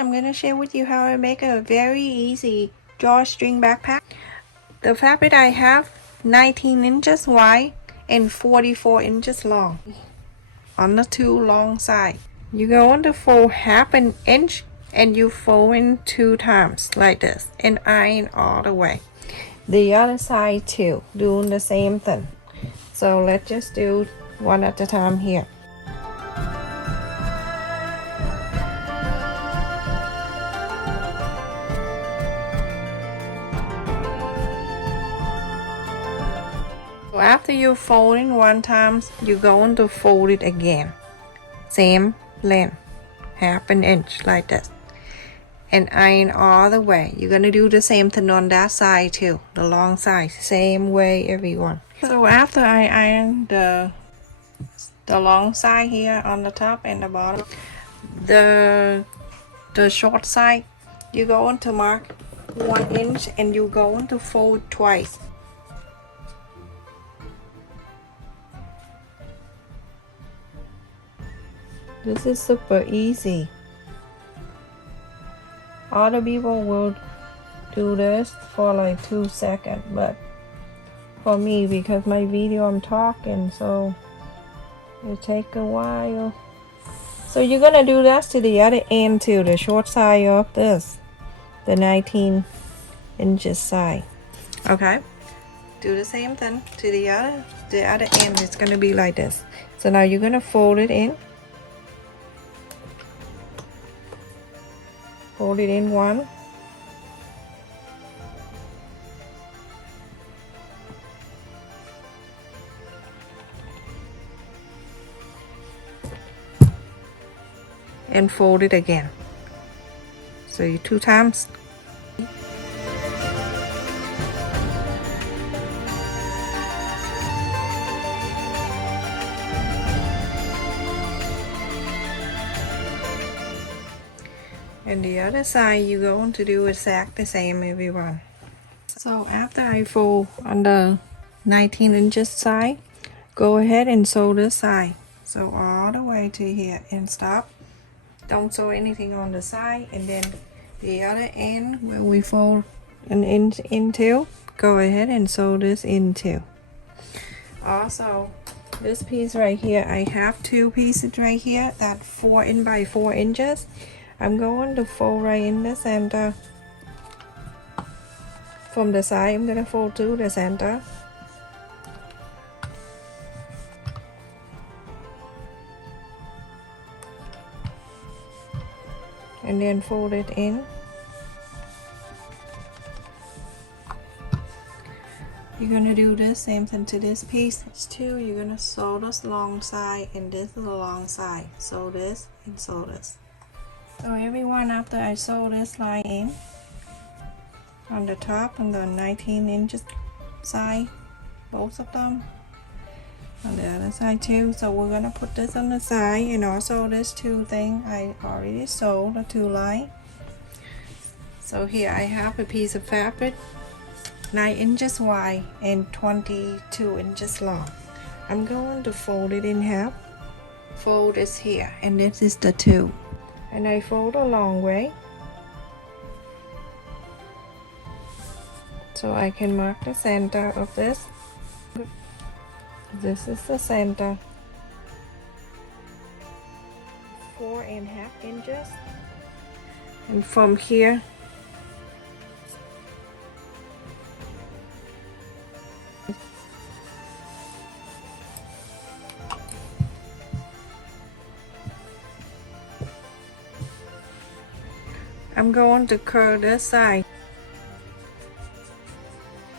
I'm going to share with you how I make a very easy drawstring backpack. The fabric I have 19 inches wide and 44 inches long on the two long side. You go on to fold half an inch and you fold in 2 times like this and iron all the way. The other side too, doing the same thing. So let's just do one at a time here. So after you fold it one time, you're going to fold it again. Same length, half an inch like this. And iron all the way. You're going to do the same thing on that side too, the long side. Same way everyone. So after I iron the long side here on the top and the bottom, the short side, you're going to mark 1 inch and you're going to fold twice. This is super easy. Other people will do this for like 2 seconds, but for me, because my video I'm talking, so it take a while. So you're gonna do that to the other end too, the short side of this, the 19 inches side. Okay, do the same thing to the other end. It's gonna be like this. So now you're gonna fold it in. Fold it in one. And fold it again. So you 2 times. And the other side you're going to do exactly the same everyone. So after I fold on the 19 inches side, go ahead and sew this side. So all the way to here and stop. Don't sew anything on the side, and then the other end where we fold an inch into, go ahead and sew this into. Also, this piece right here, I have 2 pieces right here that 4 in by 4 inches. I'm going to fold right in the center. From the side, I'm gonna fold to the center. And then fold it in. You're gonna do the same thing to this piece too. You're gonna sew this long side and this is the long side. Sew this and sew this. So everyone, after I sew this line in on the top on the 19 inches side, both of them, on the other side too. So we're gonna put this on the side, and also this 2 thing I already sewed the 2 line. So here I have a piece of fabric 9 inches wide and 22 inches long. I'm going to fold it in half. Fold this here, and this is the 2. And I fold a long way so I can mark the center of this. This is the center. 4.5 inches, and from here I'm going to curl this side.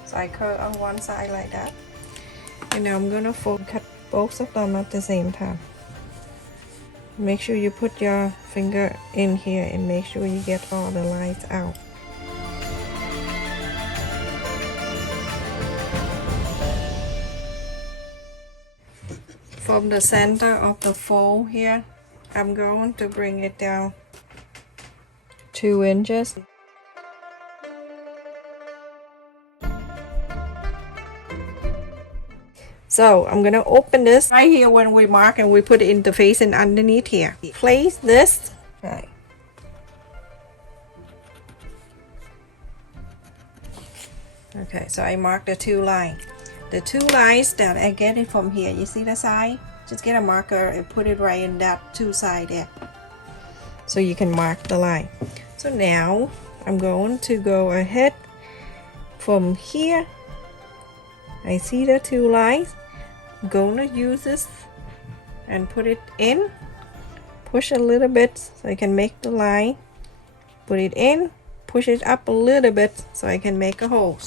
So I curl on one side like that. And now I'm going to cut both of them at the same time. Make sure you put your finger in here and make sure you get all the lines out. From the center of the fold here, I'm going to bring it down 2 inches. So I'm gonna open this right here when we mark, and we put it in the facing underneath here. Place this right Okay, so I marked the two lines. The two lines that I get it from here, you see the side? Just get a marker and put it right in that two side there. So you can mark the line. So now I'm going to go ahead from here. I see the two lines. I'm gonna use this and put it in. Push a little bit so I can make the line. Put it in. Push it up a little bit so I can make a hole.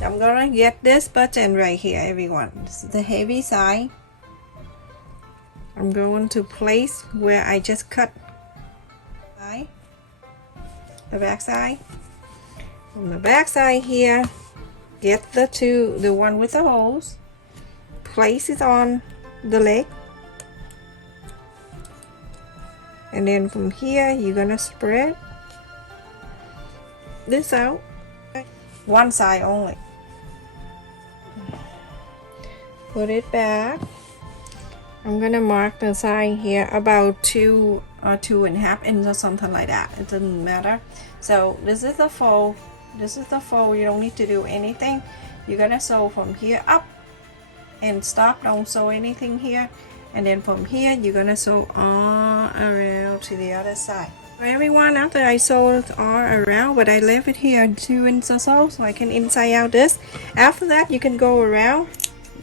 I'm gonna get this button right here, everyone. This is the heavy side. I'm going to place where I just cut the back side. From the back side here, get the one with the holes, place it on the leg, and then from here you're gonna spread this out, one side only. Put it back. I'm gonna mark the side here about 2 or 2.5 inches or something like that. It doesn't matter. So this is the fold. This is the fold. You don't need to do anything. You're gonna sew from here up and stop. Don't sew anything here. And then from here you're gonna sew all around to the other side. For everyone, after I sewed all around, but I left it here 2 inches or so I can inside out this. After that you can go around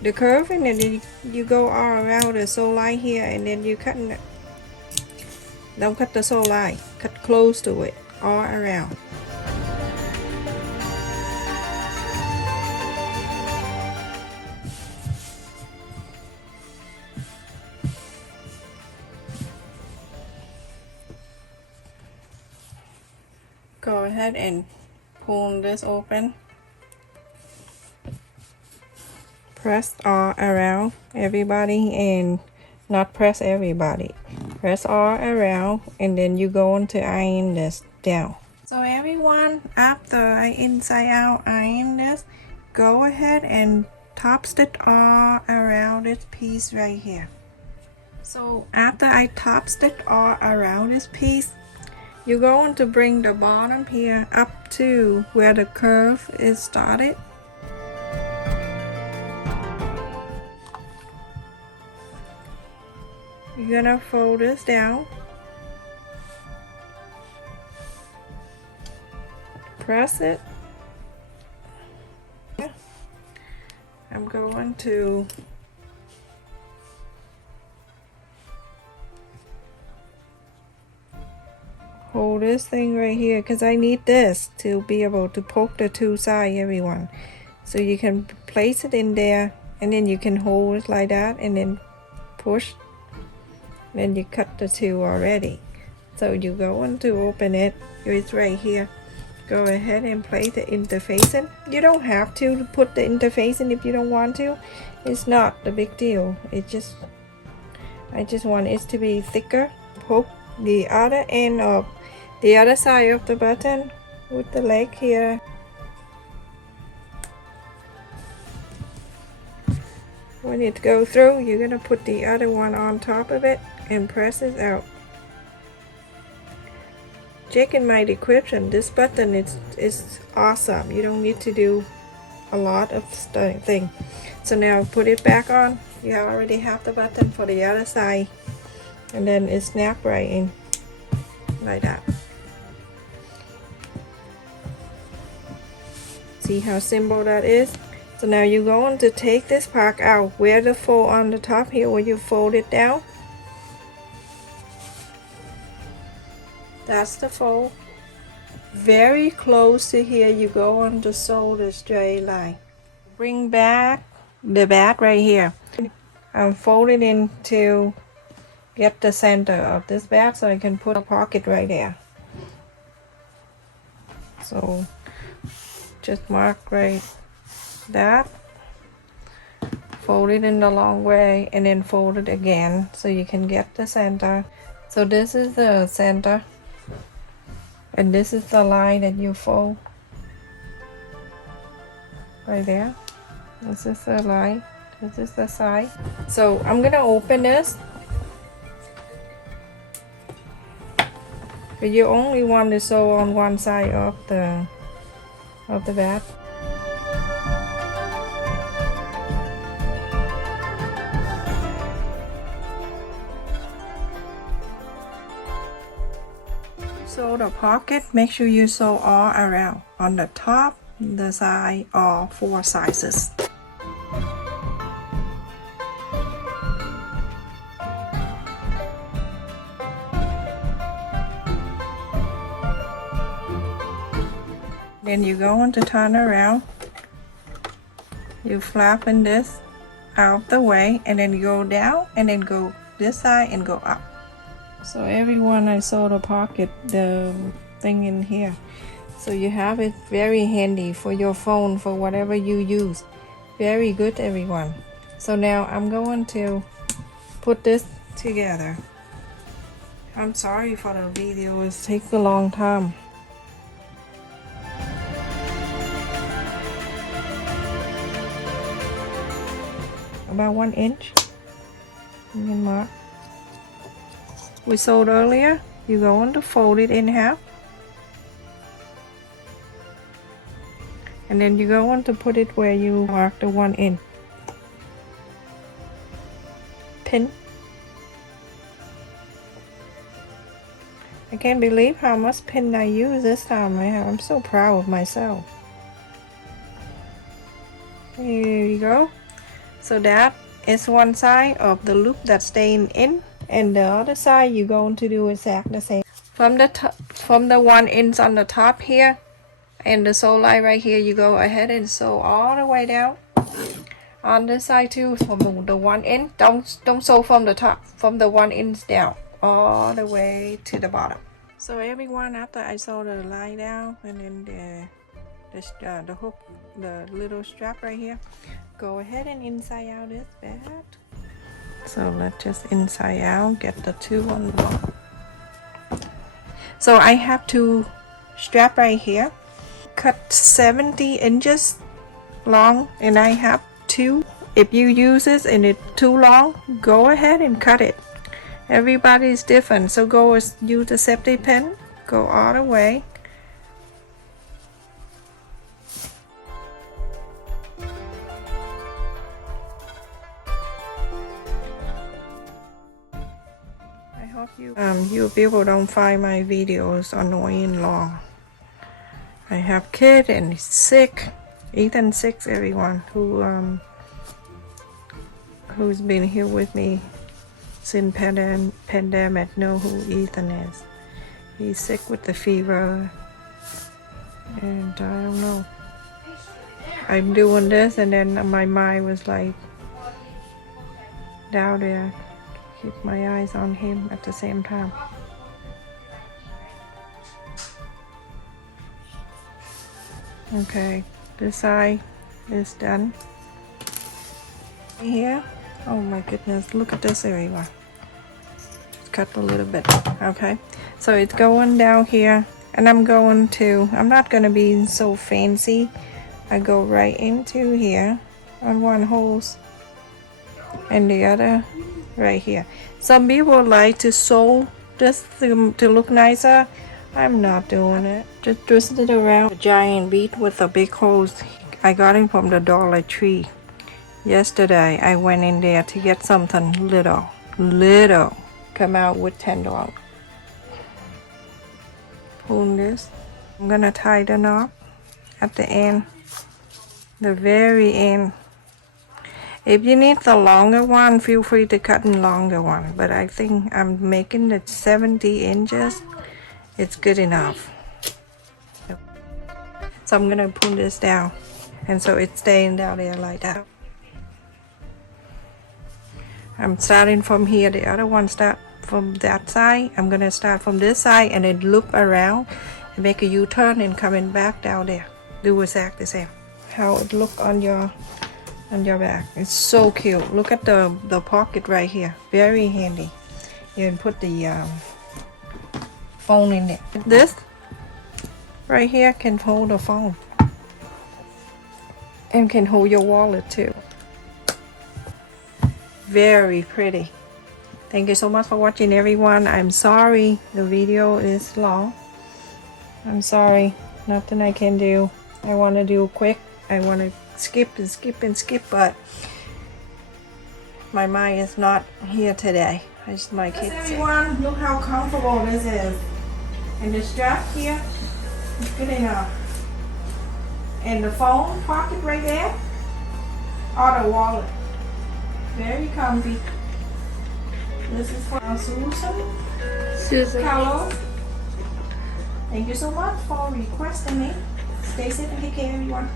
the curve and then you go all around the sew line here, and then you cut it. Don't cut the sew line, cut close to it all around. Go ahead and pull this open. Press all around everybody, and not press everybody. Press all around, and then you going to iron this down. So everyone, after I inside out iron this, go ahead and top stitch all around this piece right here. So after I top stitch all around this piece, you're going to bring the bottom here up to where the curve is started. You're gonna fold this down, press it. I'm going to hold this thing right here because I need this to be able to poke the two sides, everyone. So you can place it in there, and then you can hold it like that and then push. Then you cut the two already. So you're going to open it. It's right here. Go ahead and place the interfacing. You don't have to put the interfacing if you don't want to. It's not the big deal. It just, I just want it to be thicker. Poke the other end of the other side of the button with the leg here. When it goes through, you're gonna put the other one on top of it and press it out. Check in my description. This button is awesome. You don't need to do a lot of thing. So now put it back on. You already have the button for the other side, and then it snap right in like that. See how simple that is? So now you're going to take this part out where the fold on the top here, where you fold it down. That's the fold. Very close to here, you go on to sew the straight line. Bring back the back right here. I'm folding in to get the center of this back so I can put a pocket right there. So just mark right that, fold it in the long way, and then fold it again so you can get the center. So this is the center, and this is the line that you fold right there. This is the line, this is the side. So I'm gonna open this, but you only want to sew on one side of the back. Sew the pocket, make sure you sew all around on the top, the side, all 4 sizes. Then you're going to turn around, you flapping this out the way, and then you go down and then go this side and go up. So everyone, I sew the pocket, the thing in here, so you have it very handy for your phone, for whatever you use. Very good, everyone. So now I'm going to put this together. I'm sorry for the video, it takes a long time. About 1 inch. And then mark. We sewed earlier, you're going to fold it in half. And then you're going to put it where you mark the 1 inch. Pin. I can't believe how much pin I used this time. I'm so proud of myself. Here you go. So that is one side of the loop that's staying in, and the other side you're going to do exactly the same. From the 1 inch on the top here, and the sew line right here, you go ahead and sew all the way down. On this side too, from the 1 inch, don't sew from the top, from the 1 inch down, all the way to the bottom. So everyone, after I sew the line down, and then the hook, the little strap right here, go ahead and inside out this bad. So let's just inside out, get the 2 on the bottom. So I have 2 strap right here, cut 70 inches long, and I have 2. If you use this and it's too long, go ahead and cut it. Everybody's different, so go use the safety pin, go all the way. You people don't find my videos annoying long. I have kid and he's sick. Ethan's sick, everyone who's been here with me since pandemic know who Ethan is. He's sick with the fever, and I don't know. I'm doing this, and then my mind was like down there. Keep my eyes on him at the same time. Okay, this side is done. Here, oh my goodness, look at this, everyone. Cut a little bit. Okay, so it's going down here, and I'm not gonna be so fancy. I go right into here on one hose and the other right here. Some people like to sew this to look nicer. I'm not doing it. Just twist it around. A giant bead with a big hose. I got it from the Dollar Tree. Yesterday I went in there to get something little. Come out with $10. Pull this. I'm gonna tie the knot at the end. The very end. If you need the longer one, feel free to cut in longer one, but I think I'm making it 70 inches. It's good enough. So I'm gonna pull this down, and so it's staying down there like that. I'm starting from here. The other one start from that side. I'm gonna start from this side and then loop around and make a U-turn and coming back down there. Do exactly the same. How it look on your back. It's so cute. Look at the pocket right here. Very handy. You can put the phone in there. This right here can hold a phone and can hold your wallet too. Very pretty. Thank you so much for watching, everyone. I'm sorry the video is long. I'm sorry. Nothing I can do. I want to do quick. I want to skip, but my mind is not here today. My kids. Everyone, look how comfortable this is. And the strap here, good enough. And the phone pocket right there, or the wallet. Very comfy. This is for Susan. Hello. Thank you so much for requesting me. Stay safe and take care, everyone.